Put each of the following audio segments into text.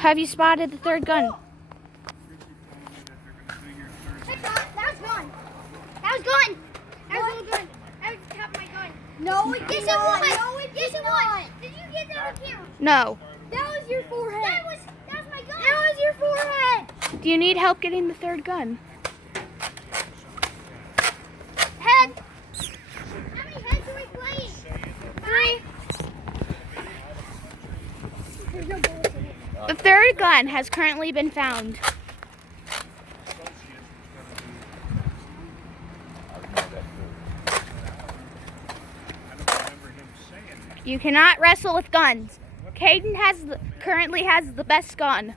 Have you spotted the third gun? That was gone. That was gone. That was all gone. That was the top of my gun. No, it did not. No, it did not. Did you get that on camera? No. That was your forehead. That was my gun. That was your forehead. Do you need help getting the third gun? Head. How many heads are we playing? 3. There's no bullets in it. The third gun has currently been found. You cannot wrestle with guns. Caden currently has the best gun.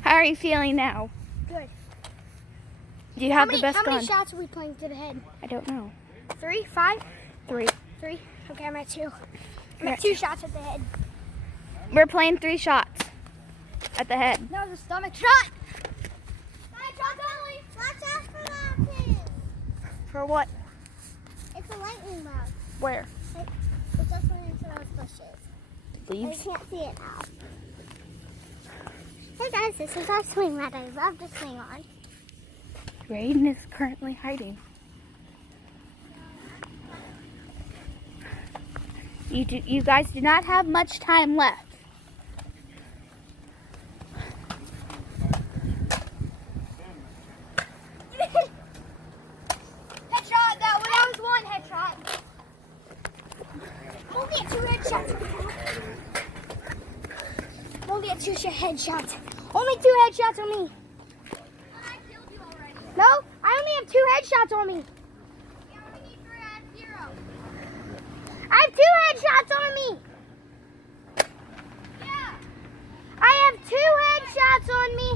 How are you feeling now? Good. Do you have the best How gun? many shots are we playing to the head? I don't know. 3, 5, 3. 3. Okay, I'm at 2. I'm at 2 shots at the head. We're playing 3 shots at the head. That was a stomach shot. Watch out for that thing. For what? It's a lightning bug. Where? It's just one into those bushes. Leaves? I can't see it now. Hey guys, this is our swing that I love to swing on. Raiden is currently hiding. You guys do not have much time left. Headshot, that was one headshot. Only at 2 headshots. Only at 2 headshots. Only 2 headshots on me. I killed you already. No, I only have 2 headshots on me. Yeah, we need to add 0. I have 2 headshots on me. Yeah. I have 2 headshots on me.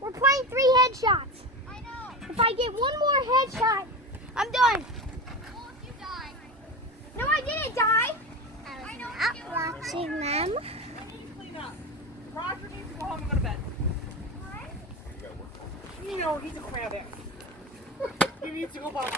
We're playing 3 headshots. I know. If I get 1 more headshot, I'm done. Well, if you die. No, I didn't die. I know. Not watching them. Clean up. Roger needs to go home and go to bed. What? You know, he's a crab. He needs to go home.